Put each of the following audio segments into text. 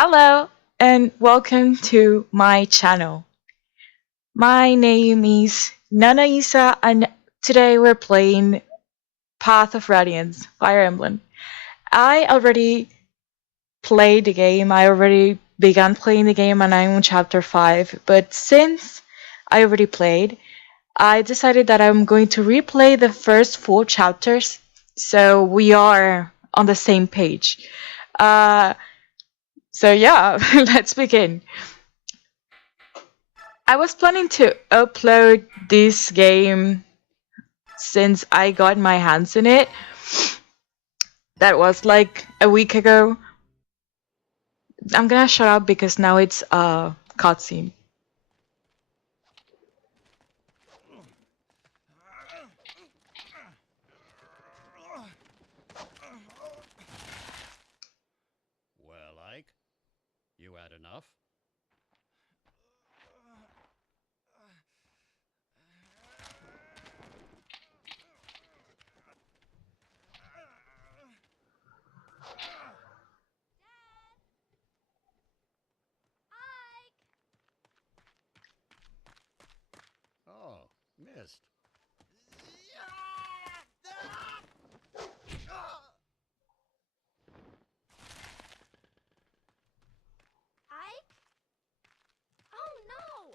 Hello and welcome to my channel. My name is Nana Isa and today we're playing Path of Radiance, Fire Emblem. I already played the game, I already began playing the game and I'm on chapter 5, but since I already played, I decided that I'm going to replay the first 4 chapters so we are on the same page. So yeah, let's begin. I was planning to upload this game since I got my hands in it. That was like a week ago. I'm gonna shut up because now it's a cutscene. Well, Ike, you had enough? Oh, missed. Ike? Oh no!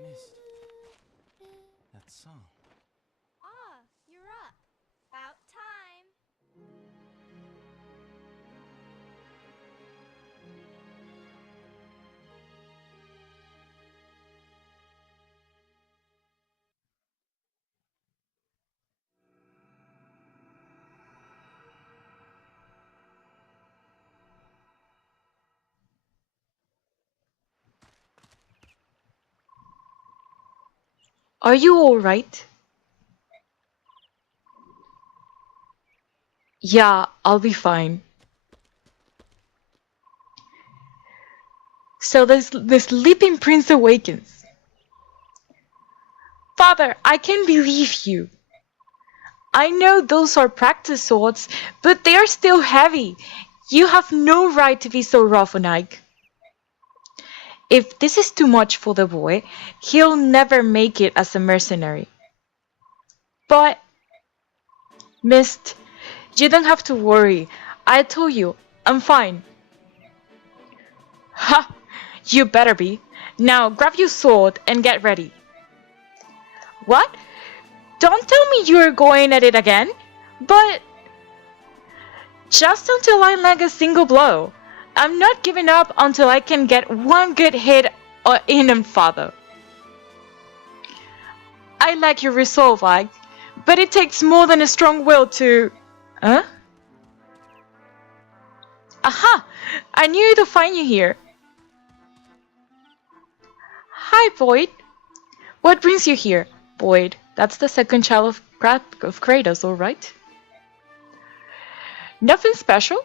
Missed that song. Ah, you're up. About time. Are you alright? Yeah, I'll be fine. So the sleeping prince awakens. Father, I can't believe you. I know those are practice swords, but they are still heavy. You have no right to be so rough on Ike. If this is too much for the boy, he'll never make it as a mercenary. But, Mist, you don't have to worry. I told you, I'm fine. Ha! You better be. Now grab your sword and get ready. What? Don't tell me you're going at it again. But just until I land a single blow. I'm not giving up until I can get one good hit in him, father. I like your resolve, Ike, but it takes more than a strong will to... Huh? Aha! I knew to find you here. Hi, Boyd. What brings you here? Boyd, that's the second child of Kratos, alright? Nothing special.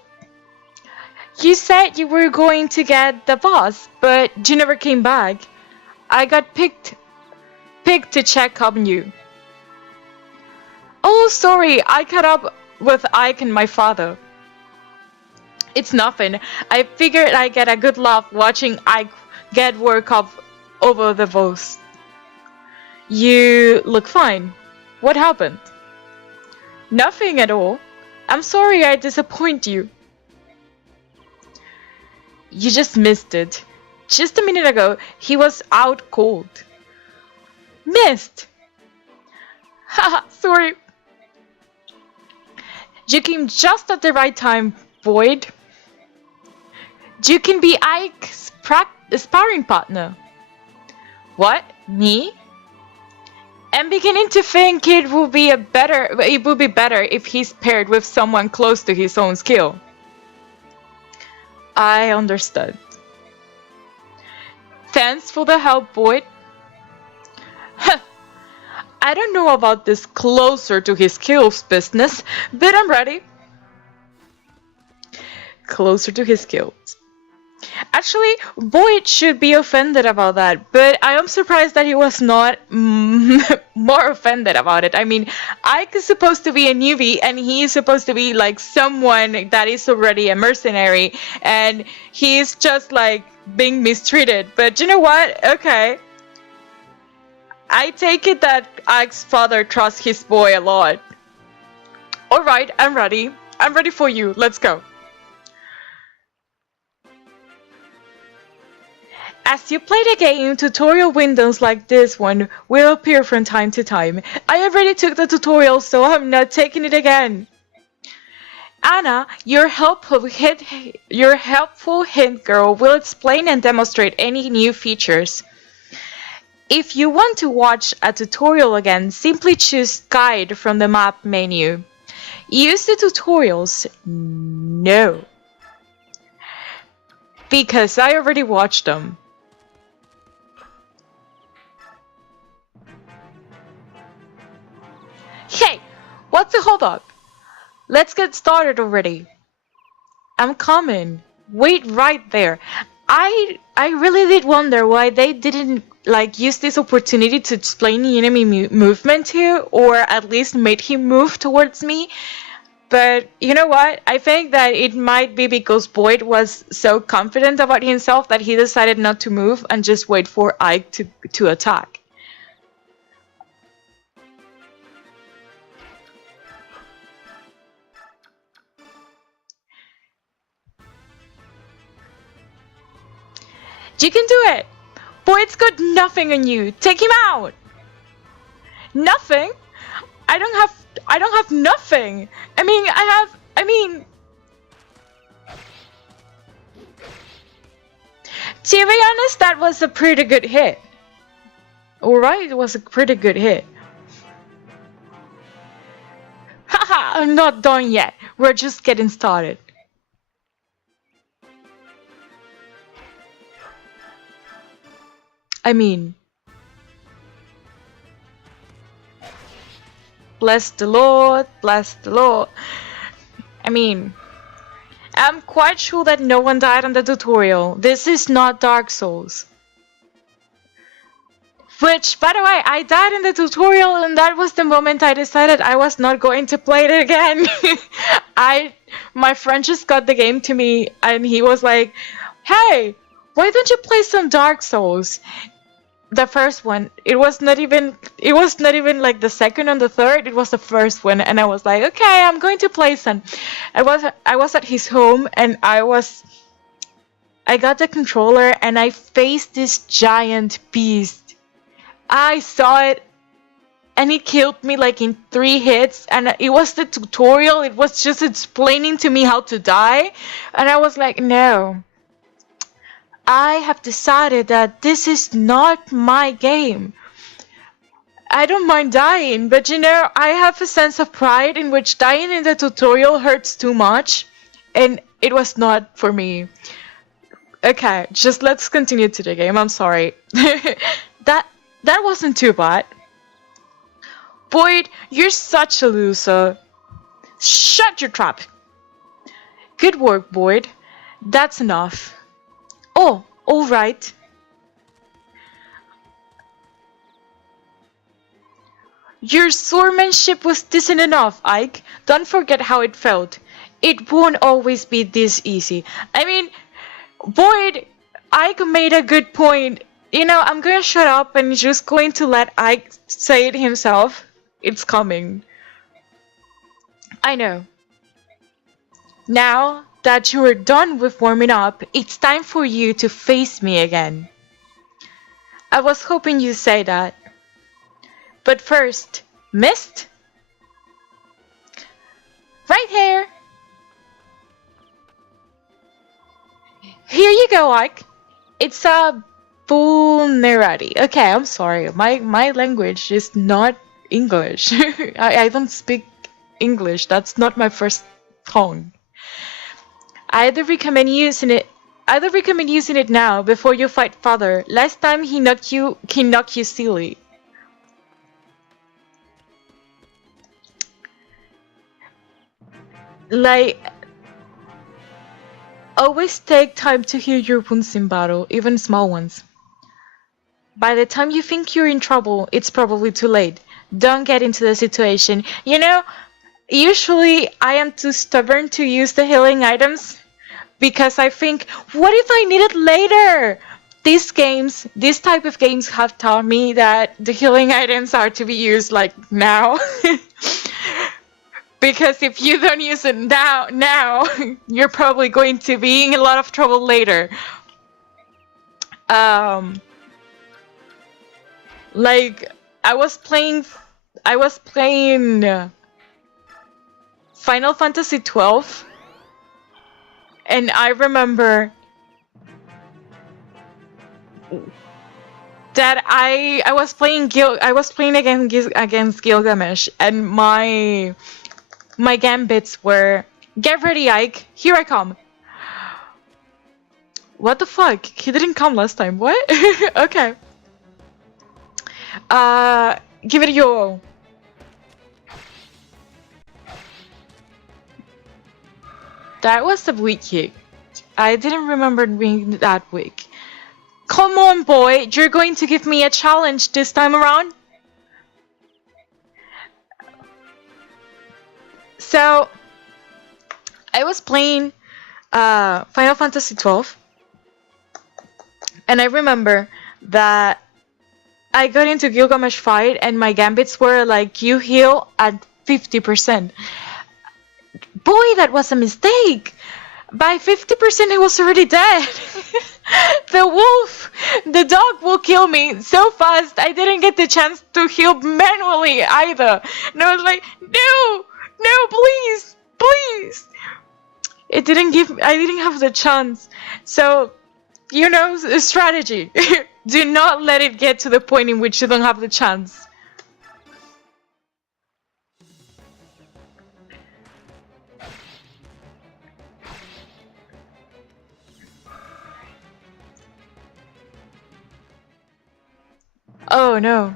You said you were going to get the boss, but you never came back. I got picked to check on you. Oh, sorry, I caught up with Ike and my father. It's nothing. I figured I'd get a good laugh watching Ike get work up over the boss. You look fine. What happened? Nothing at all. I'm sorry I disappoint you. You just missed it. Just a minute ago, he was out cold. Missed! Haha, sorry. You came just at the right time, Boyd. You can be Ike's sparring partner. What? Me? I'm beginning to think it would be better if he's paired with someone close to his own skill. I understood. Thanks for the help, Boyd. I don't know about this closer to his skills business, but I'm ready. Closer to his skills. Actually, Boyd should be offended about that, but I am surprised that he was not more offended about it. I mean, Ike is supposed to be a newbie, and he is supposed to be like someone that is already a mercenary, and he's just like being mistreated. But you know what? Okay. I take it that Ike's father trusts his boy a lot. Alright, I'm ready. I'm ready for you. Let's go. As you play the game, tutorial windows like this one will appear from time to time. I already took the tutorial, so I'm not taking it again. Anna, your helpful hint girl will explain and demonstrate any new features. If you want to watch a tutorial again, simply choose Guide from the map menu. Use the tutorials. No. Because I already watched them. Hey, what's the hold up? Let's get started already. I'm coming. Wait right there. I really did wonder why they didn't like use this opportunity to explain the enemy movement to, or at least made him move towards me. But you know what? I think that it might be because Boyd was so confident about himself that he decided not to move and just wait for Ike to attack. You can do it! Boyd's got nothing on you. Take him out. Nothing? I don't have nothing. I mean to be honest, that was a pretty good hit. Alright, it was a pretty good hit. Haha, I'm not done yet. We're just getting started. I mean, bless the Lord, bless the Lord. I mean, I'm quite sure that no one died on the tutorial. This is not Dark Souls. Which, by the way, I died in the tutorial, and that was the moment I decided I was not going to play it again. My friend just got the game to me, and he was like, "Hey, why don't you play some Dark Souls?" The first one. It was not even like the second and the third. It was the first one, and I was like, okay, I'm going to play some. I was at his home, and I got the controller, and I faced this giant beast. I saw it, and it killed me like in 3 hits, and it was the tutorial. It was just explaining to me how to die, and I was like, no. I have decided that this is not my game. I don't mind dying, but you know, I have a sense of pride in which dying in the tutorial hurts too much, and it was not for me. Okay, just let's continue to the game. I'm sorry. That wasn't too bad. Boyd, you're such a loser. Shut your trap. Good work, Boyd. That's enough. Oh, alright. Your swordsmanship was decent enough, Ike. Don't forget how it felt. It won't always be this easy. I mean, Boyd, Ike made a good point. You know, I'm gonna shut up and just going to let Ike say it himself. It's coming. I know. Now that you are done with warming up, it's time for you to face me again. I was hoping you'd say that. But first, Mist? Right here! Here you go, Ike. It's a Vulnerability. Okay, I'm sorry. My language is not English. I don't speak English. That's not my first tongue. I either recommend using it. Either recommend using it now before you fight father. Last time he knocked you silly. Like, always take time to heal your wounds in battle, even small ones. By the time you think you're in trouble, it's probably too late. Don't get into the situation. You know, usually I am too stubborn to use the healing items because I think, what if I need it later? These type of games have taught me that the healing items are to be used like now. Because if you don't use it now, you're probably going to be in a lot of trouble later. Like I was playing Final Fantasy 12, and I remember that I was playing against Gilgamesh, and my gambits were, get ready, Ike, here I come. What the fuck? He didn't come last time. What? Okay. Give it a yo. That was a weak kick. I didn't remember being that weak. Come on, boy. You're going to give me a challenge this time around? So, I was playing Final Fantasy 12, and I remember that I got into Gilgamesh fight, and my gambits were like, you heal at 50%. Boy, that was a mistake! By 50% I was already dead! The dog will kill me so fast, I didn't get the chance to heal manually either. And I was like, no, please! I didn't have the chance. So, you know, strategy. Do not let it get to the point in which you don't have the chance. Oh no.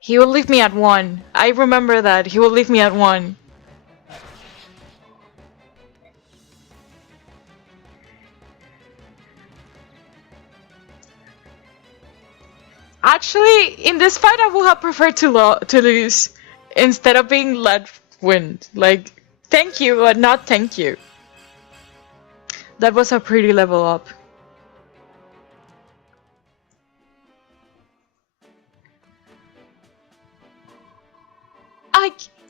He will leave me at 1. I remember that. He will leave me at 1. Actually, in this fight, I would have preferred to lose instead of being let win. Like, thank you, but not thank you. That was a pretty level up.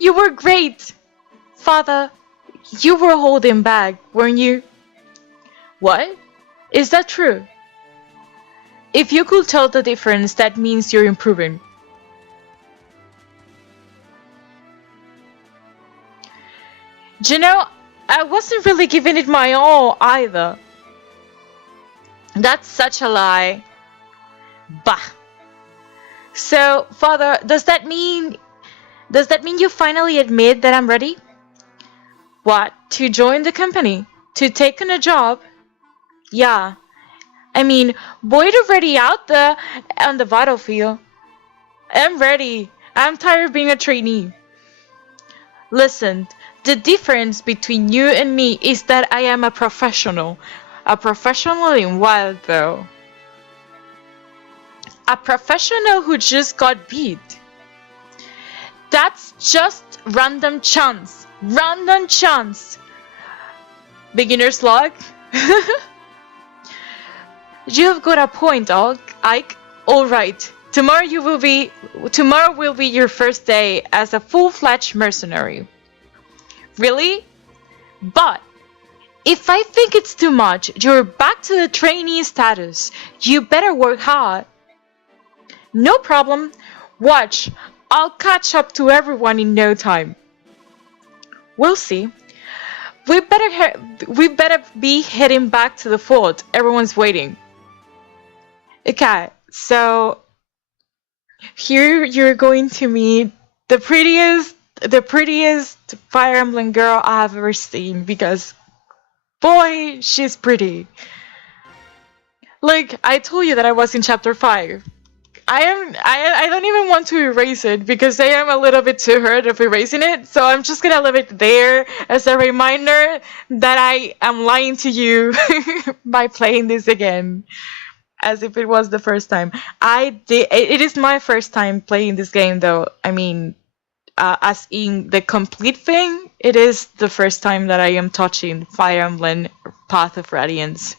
You were great! Father, you were holding back, weren't you? What? Is that true? If you could tell the difference, that means you're improving. You know, I wasn't really giving it my all either. That's such a lie. Bah. So, Father, does that mean you finally admit that I'm ready? What? To join the company? To take on a job? Yeah. I mean, Boyd already out there on the battlefield. I'm ready. I'm tired of being a trainee. Listen, the difference between you and me is that I am a professional. A professional in what, though? A professional who just got beat. That's just random chance. Random chance. Beginner's luck? You've got a point, Ike. Alright. Tomorrow will be your first day as a full-fledged mercenary. Really? But if I think it's too much, you're back to the trainee status. You better work hard. No problem. Watch. I'll catch up to everyone in no time. We'll see. we better be heading back to the fort. Everyone's waiting. Okay, so here you're going to meet the prettiest Fire Emblem girl I've ever seen, because boy, she's pretty. Like, I told you that I was in chapter 5. I don't even want to erase it because I am a little bit too hurt of erasing it, so I'm just gonna leave it there as a reminder that I am lying to you by playing this again, as if it was the first time. It is my first time playing this game, though. I mean, as in the complete thing, it is the first time that I am touching Fire Emblem Path of Radiance.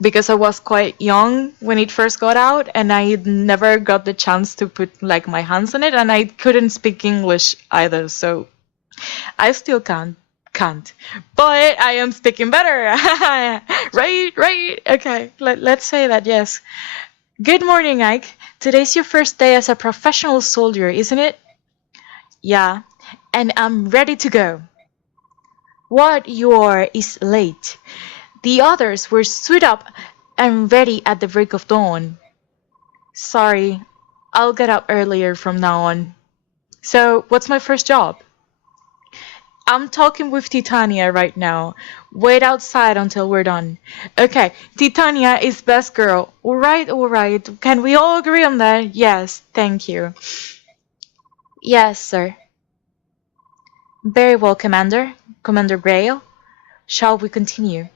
Because I was quite young when it first got out, and I never got the chance to put like my hands on it, and I couldn't speak English either, so I still can't. But I am speaking better. right? Okay, let's say that, yes. Good morning, Ike. Today's your first day as a professional soldier, isn't it? Yeah, and I'm ready to go. What you are is late. The others were stood up and ready at the break of dawn. Sorry, I'll get up earlier from now on. So, what's my first job? I'm talking with Titania right now. Wait outside until we're done. Okay, Titania is best girl. Alright. Can we all agree on that? Yes, thank you. Yes, sir. Very well, Commander. Commander Braille. Shall we continue?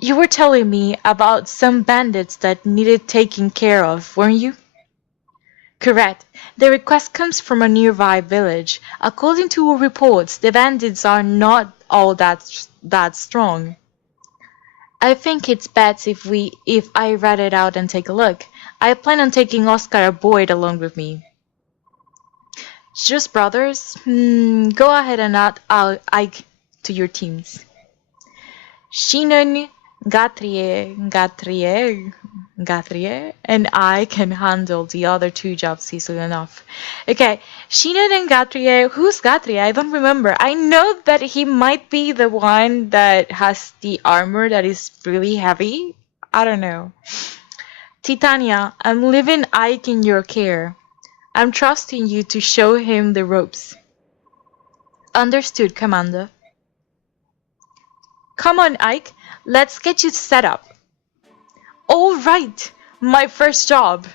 You were telling me about some bandits that needed taking care of, weren't you? Correct. The request comes from a nearby village. According to reports, the bandits are not all that strong. I think it's best if I write it out and take a look. I plan on taking Oscar Boyd along with me. Just brothers? Go ahead and add Ike to your teams. Shinon, Gatrier, and I can handle the other two jobs easily enough. Okay, Shinon and Gatrier. Who's Gatrier? I don't remember. I know that he might be the one that has the armor that is really heavy. I don't know. Titania, I'm leaving Ike in your care. I'm trusting you to show him the ropes. Understood, Commander. Come on, Ike. Let's get you set up. All right, my first job.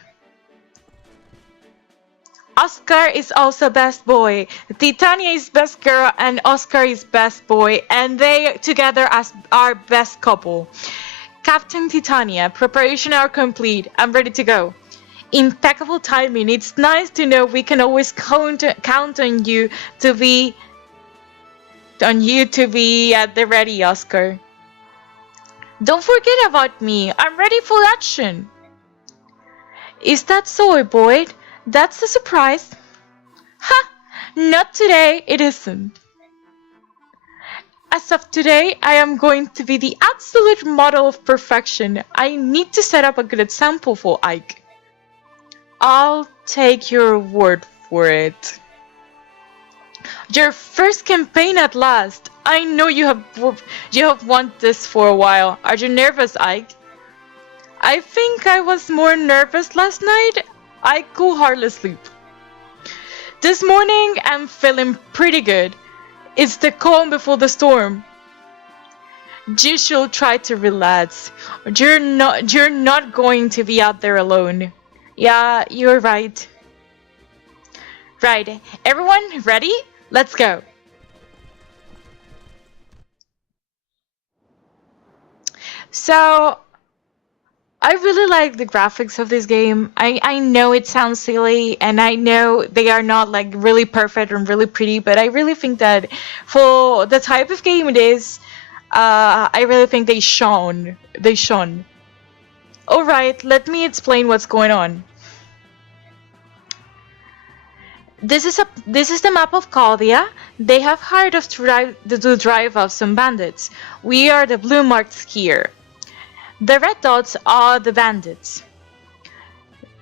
Oscar is also best boy. Titania is best girl and Oscar is best boy, and they together as our best couple. Captain Titania, preparations are complete. I'm ready to go. Impeccable timing. It's nice to know we can always count on you to be at the ready, Oscar. Don't forget about me. I'm ready for action. Is that so, Boyd? That's a surprise. Ha! Not today, it isn't. As of today, I am going to be the absolute model of perfection. I need to set up a good example for Ike. I'll take your word for it. Your first campaign at last. I know you have wanted this for a while. Are you nervous, Ike? I think I was more nervous last night. I could hardly sleep. This morning I'm feeling pretty good. It's the calm before the storm. You should try to relax. You're not going to be out there alone. Yeah, you're right. Right, everyone ready? Let's go. So, I really like the graphics of this game. I know it sounds silly, and I know they are not like really perfect and really pretty, but I really think that for the type of game it is, I really think they shone. Alright, let me explain what's going on. This is the map of Caldia. They have hired us to drive off some bandits. We are the blue marks here. The red dots are the bandits.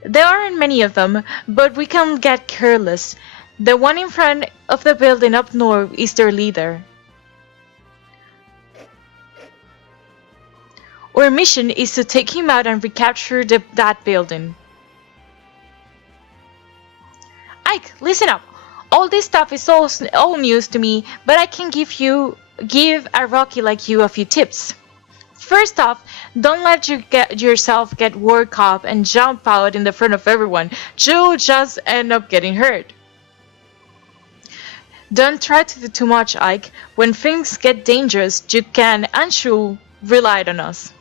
There aren't many of them, but we can get careless. The one in front of the building up north is their leader. Our mission is to take him out and recapture that building. Ike, listen up. All this stuff is all news to me, but I can give a rookie like you a few tips. First off, don't let yourself get worked up and jump out in the front of everyone. You'll just end up getting hurt. Don't try to do too much, Ike. When things get dangerous, you can and should rely on us.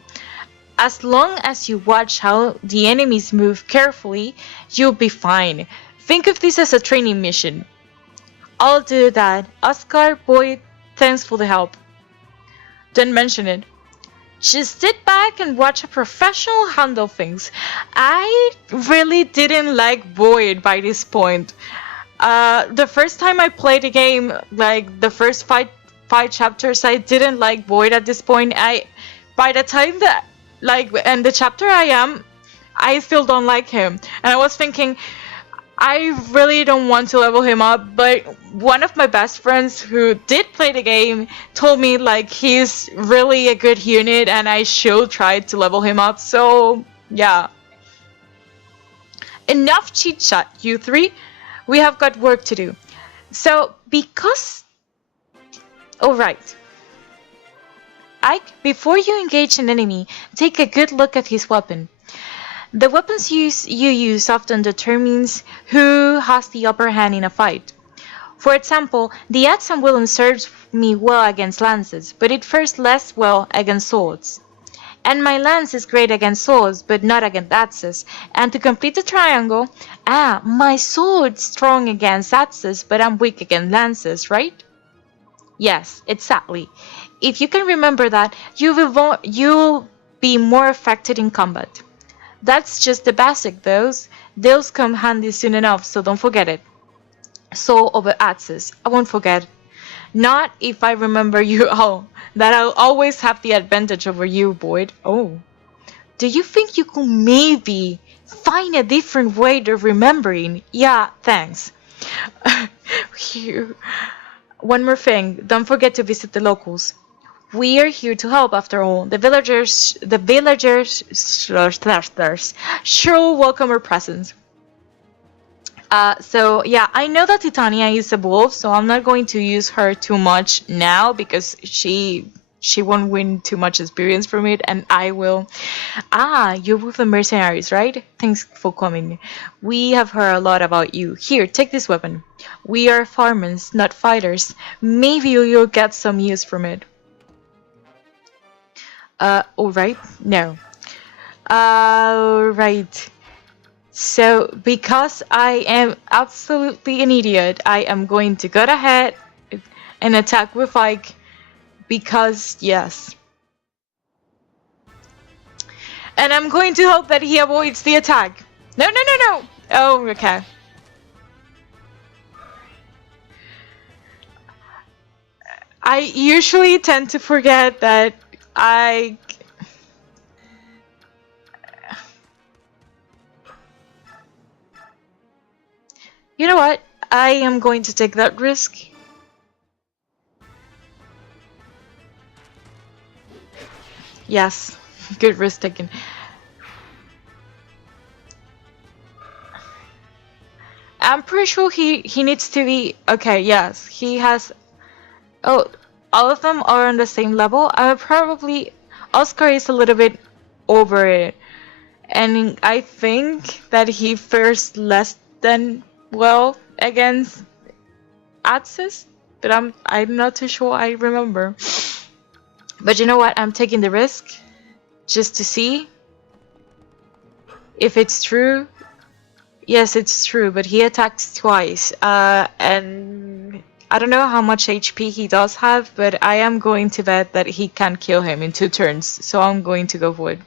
As long as you watch how the enemies move carefully, you'll be fine. Think of this as a training mission. I'll do that. Oscar, Boyd, thanks for the help. Don't mention it. Just sit back and watch a professional handle things. I really didn't like Boyd by this point. The first time I played the game, like the first five chapters, I didn't like Boyd at this point. By the time that, like, and the chapter I still don't like him. And I was thinking, I really don't want to level him up, but one of my best friends who did play the game told me like he's really a good unit and I should try to level him up, so yeah. Enough chit chat, you three. We have got work to do. So, because... Alright. Ike, before you engage an enemy, take a good look at his weapon. The weapons you use often determines who has the upper hand in a fight. For example, the axe and willow serves me well against lances, but it fares less well against swords. And my lance is great against swords, but not against axes. And to complete the triangle, my sword's strong against axes, but I'm weak against lances, right? Yes, exactly. If you can remember that, you'll be more effective in combat. That's just the basic, those come handy soon enough, so don't forget it. Soul over axes, I won't forget. Not if I remember you all, that I'll always have the advantage over you, Boyd. Oh, do you think you could maybe find a different way of remembering? Yeah, thanks. One more thing, don't forget to visit the locals. We are here to help after all. The villagers sure welcome our presence. So yeah, I know that Titania is a wolf, so I'm not going to use her too much now because she won't win too much experience from it, and I will. You're with the mercenaries, right? Thanks for coming. We have heard a lot about you. Here, take this weapon. We are farmers, not fighters. Maybe you'll get some use from it. Alright, no. Alright. So, because I am absolutely an idiot, I am going to go ahead and attack with Ike. Because, yes. And I'm going to hope that he avoids the attack. No! Oh, okay. I usually tend to forget that You know what? I am going to take that risk. Yes, good risk taken. I'm pretty sure he needs to be... Okay, yes, he has... Oh, all of them are on the same level. Probably... Oscar is a little bit over it. And I think that he fares less than well against axes. But I'm not too sure I remember. But you know what? I'm taking the risk. Just to see if it's true. Yes, it's true, but he attacks twice. And I don't know how much HP he does have, but I am going to bet that he can kill him in 2 turns. So I'm going to go for it.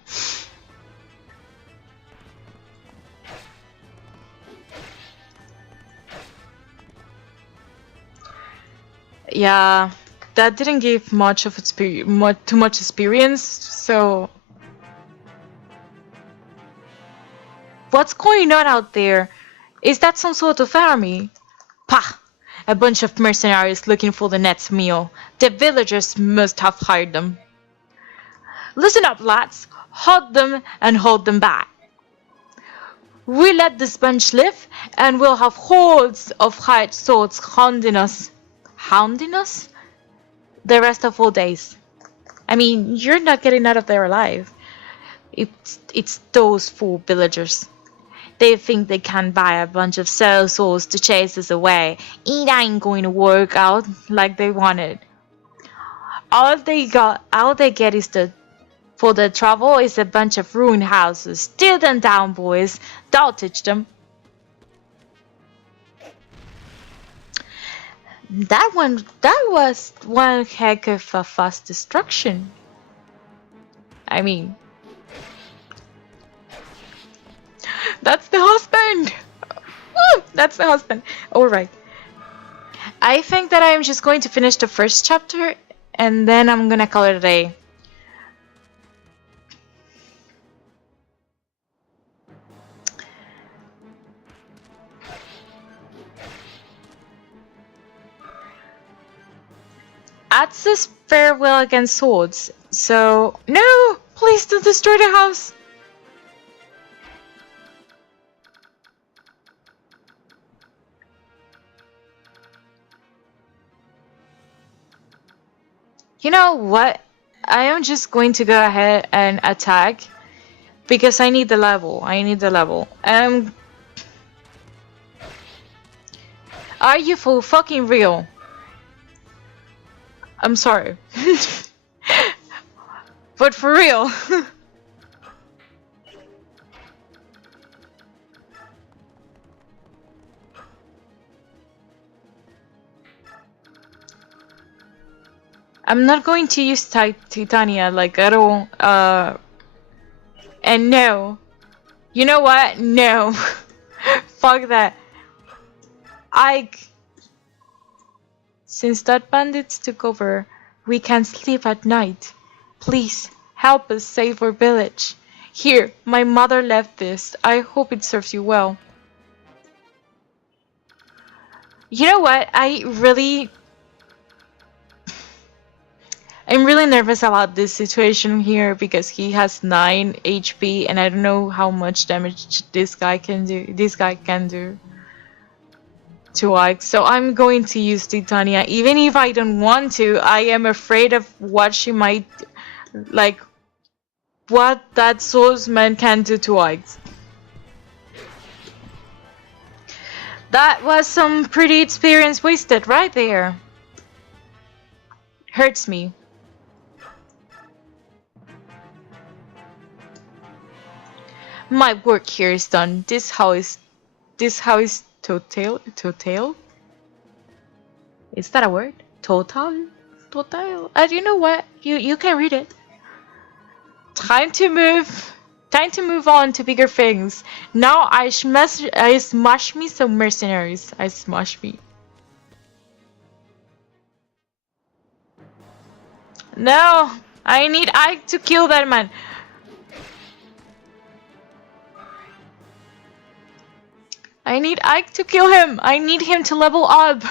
Yeah, that didn't give much of too much experience, so... What's going on out there? Is that some sort of army? Pah! A bunch of mercenaries looking for the next meal. The villagers must have hired them. Listen up, lads. Hold them and hold them back. We let this bunch live, and we'll have hordes of hired swords hounding us. Hounding us? The rest of all days. I mean, you're not getting out of there alive. It's those fool villagers. They think they can buy a bunch of swords to chase us away. It ain't going to work out like they wanted. All they get is for the trouble is a bunch of ruined houses. Tear them down, boys. Don't touch them. That was one heck of a fast destruction. I mean, that's the husband. Woo, that's the husband. All right. I think that I'm just going to finish the first chapter, and then I'm gonna call it a day. At says farewell against swords. So, no! Please don't destroy the house! You know what? I am just going to go ahead and attack. Because I need the level. Are you for fucking real? I'm sorry. But for real. I'm not going to use Titania like at all. And no. You know what? No. Fuck that. Since that bandits took over, we can't sleep at night. Please, help us save our village. Here, my mother left this. I hope it serves you well. You know what? I'm really nervous about this situation here because he has 9 HP and I don't know how much damage this guy can do. To Ike, so I'm going to use Titania. Even if I don't want to, I am afraid of what she might, like, what that swordsman can do to Ike. That was some pretty experience wasted right there. Hurts me. My work here is done. This house is total? Is that a word? Total? You know what? You can read it. Time to move on to bigger things. Now I smash me some mercenaries. I smash me. No! I need Ike to kill that man. I need Ike to kill him. I need him to level up.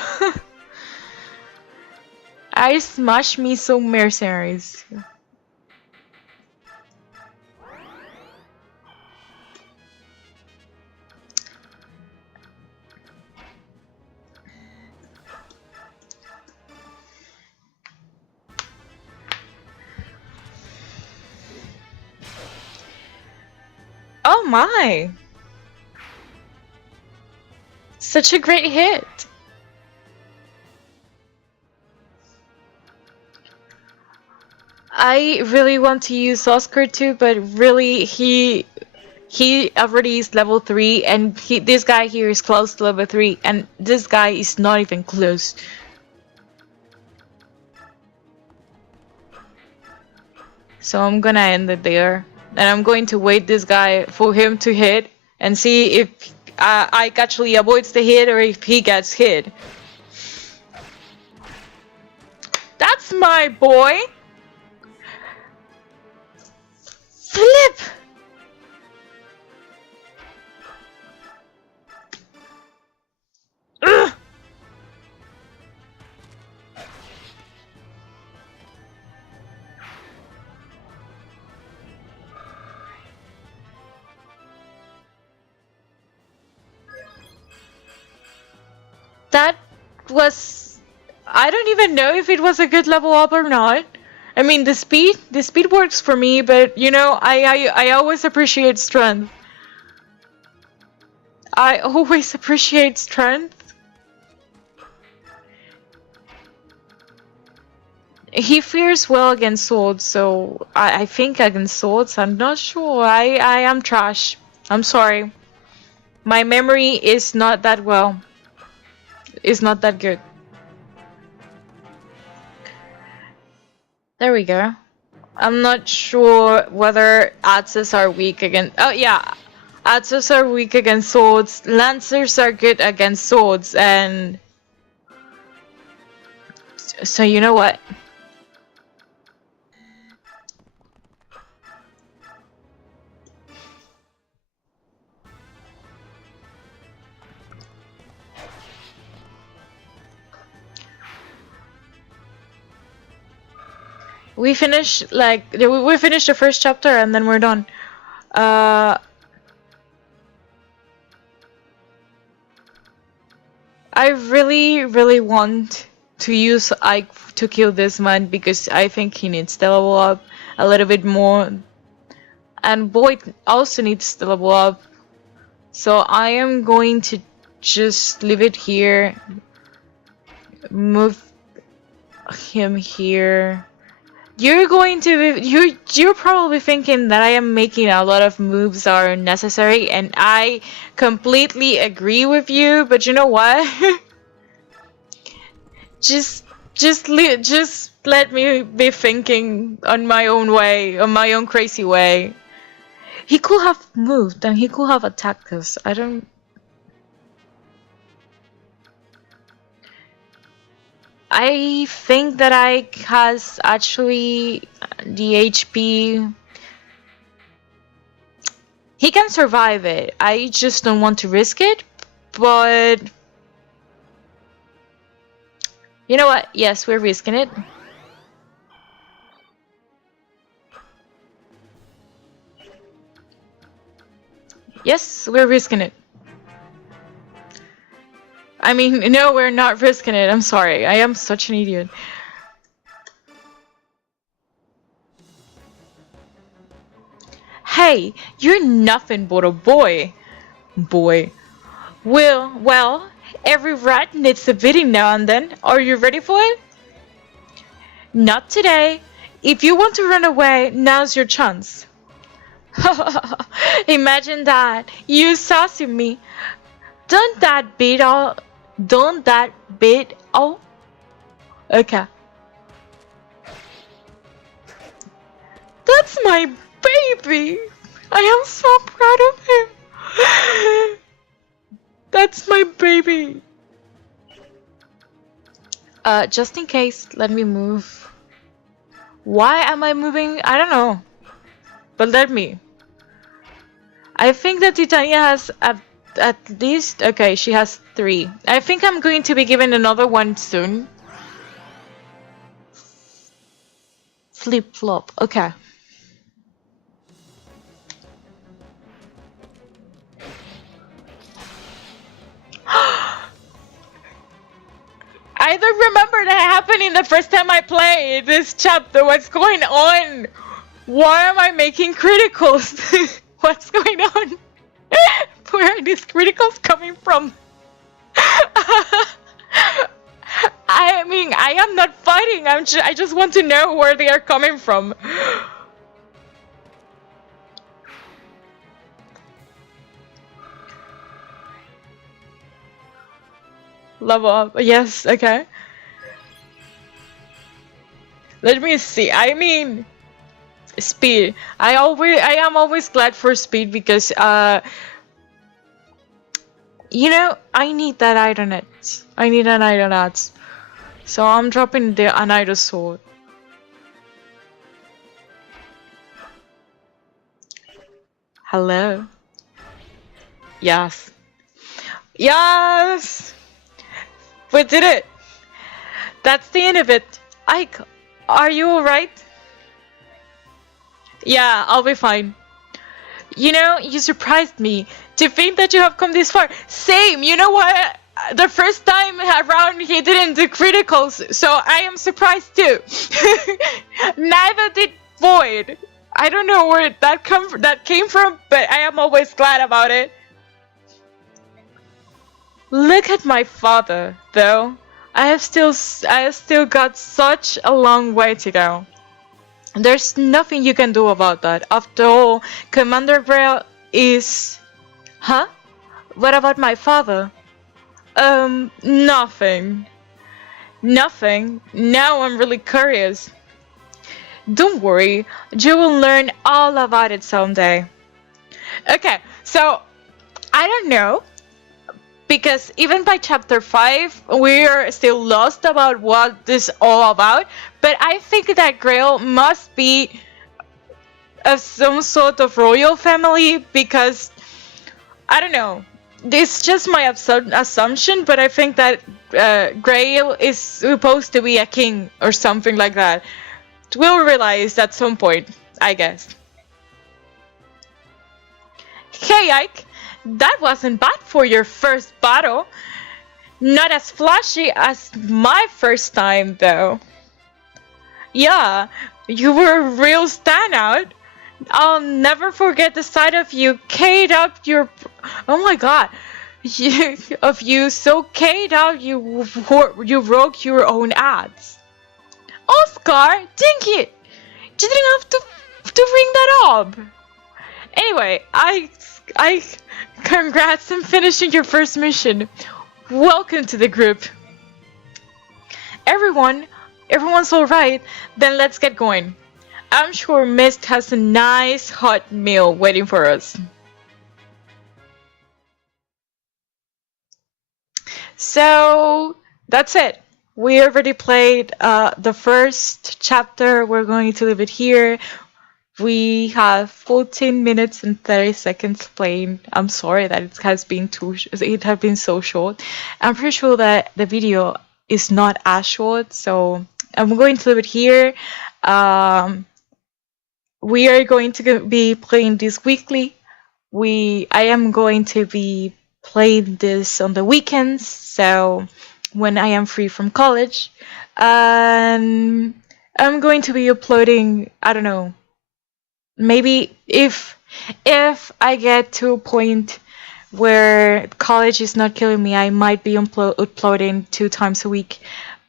I smash me some mercenaries. Oh my! Such a great hit! I really want to use Oscar too, but really he already is level 3 and this guy here is close to level 3 and this guy is not even close. So I'm gonna end it there. And I'm going to wait this guy for him to hit and see if Ike actually avoids the hit or if he gets hit. That's my boy! Flip! Ugh. That was... I don't even know if it was a good level up or not. I mean, the speed works for me, but you know, I always appreciate strength. I always appreciate strength. He fares well against swords, so I think against swords, I'm not sure. I am trash. I'm sorry. My memory is not that well. It's not that good. There we go. I'm not sure whether axes are weak against... Oh yeah, axes are weak against swords. Lancers are good against swords, and... So you know what? We finished we finished the first chapter and then we're done. I really want to use Ike to kill this man because I think he needs to level up a little bit more, and Boyd also needs to level up. So I am going to just leave it here, move him here. You're going to be, you're probably thinking that I am making a lot of moves that are necessary, and I completely agree with you, but you know what? just let me be thinking on my own way, on my own crazy way. He could have moved and he could have attacked us. I don't... I think that Ike has actually the HP. He can survive it. I just don't want to risk it, but... You know what? Yes, we're risking it. Yes, we're risking it. I mean, no, we're not risking it. I'm sorry. I am such an idiot. Hey, you're nothing but a boy. Boy. Well, every rat needs a beating now and then. Are you ready for it? Not today. If you want to run away, now's your chance. Imagine that. You saucy me. Don't that beat all? Okay. That's my baby. I am so proud of him. That's my baby. Just in case, let me move. Why am I moving? I don't know. But let me. I think that Titania has at least... Okay, she has 3. I think I'm going to be given another one soon. Flip-flop. Okay. I don't remember that happening the first time I played this chapter. What's going on? Why am I making criticals? What's going on? Where are these criticals coming from? I mean, I am not fighting. I just want to know where they are coming from. Level up. Yes, okay. Let me see. I mean, speed. I am always glad for speed because you know, I need that Idonet. I need an Idonet. So I'm dropping the Anido sword. Hello. Yes. Yes! We did it! That's the end of it. Ike, are you alright? Yeah, I'll be fine. You know, you surprised me. To think that you have come this far. Same, you know what? the first time around he didn't do criticals, so I am surprised too. Neither did Void. I don't know where that came from, but I am always glad about it. Look at my father, though. I have still got such a long way to go. There's nothing you can do about that. After all, Commander Grail is... Huh? What about my father? Nothing. Nothing? Now I'm really curious. Don't worry, you will learn all about it someday. Okay, so, I don't know, because even by chapter 5, we're still lost about what this is all about, but I think that Grail must be of some sort of royal family, because, I don't know, this is just my assumption, but I think that Grail is supposed to be a king or something like that. We'll realize at some point, I guess. Hey Ike, that wasn't bad for your first battle. Not as flashy as my first time though. Yeah, you were a real standout. I'll never forget the sight of you K'd up your... Oh my god. Of you so K'd out you wrote your own ads. Oscar, dang it! You didn't have to bring that up. Anyway, I congrats on finishing your first mission. Welcome to the group. Everyone's alright, then let's get going. I'm sure Mist has a nice hot meal waiting for us. So, that's it. We already played the first chapter. We're going to leave it here. We have 14 minutes and 30 seconds playing. I'm sorry that it has been so short. I'm pretty sure that the video is not as short, so I'm going to leave it here. We are going to be playing this weekly. I am going to be playing this on the weekends, so when I am free from college. And I'm going to be uploading, I don't know, maybe if I get to a point where college is not killing me, I might be uploading 2 times a week.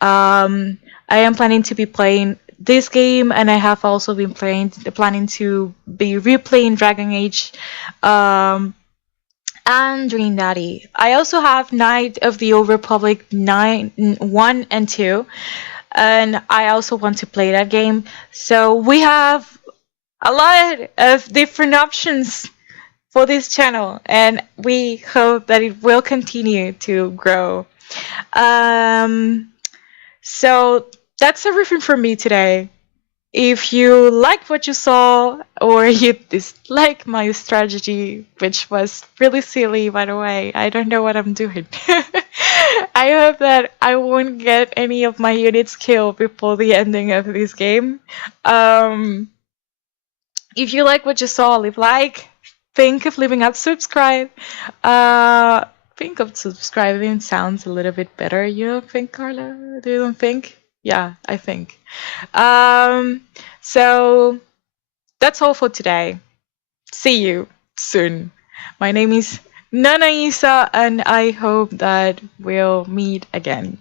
I am planning to be playing this game, and I have also been planning to be replaying Dragon Age and Dream Daddy. I also have Knight of the Old Republic 1 and 2, and I also want to play that game. So we have a lot of different options for this channel, and we hope that it will continue to grow. So that's everything from me today. If you liked what you saw, or you dislike my strategy, which was really silly, by the way, I don't know what I'm doing. I hope that I won't get any of my units killed before the ending of this game. If you like what you saw, leave a like. Think of leaving a subscribe. Think of subscribing sounds a little bit better. You don't think, Carla? Do you don't think? Yeah, I think. So that's all for today. See you soon. My name is Nana Isa, and I hope that we'll meet again.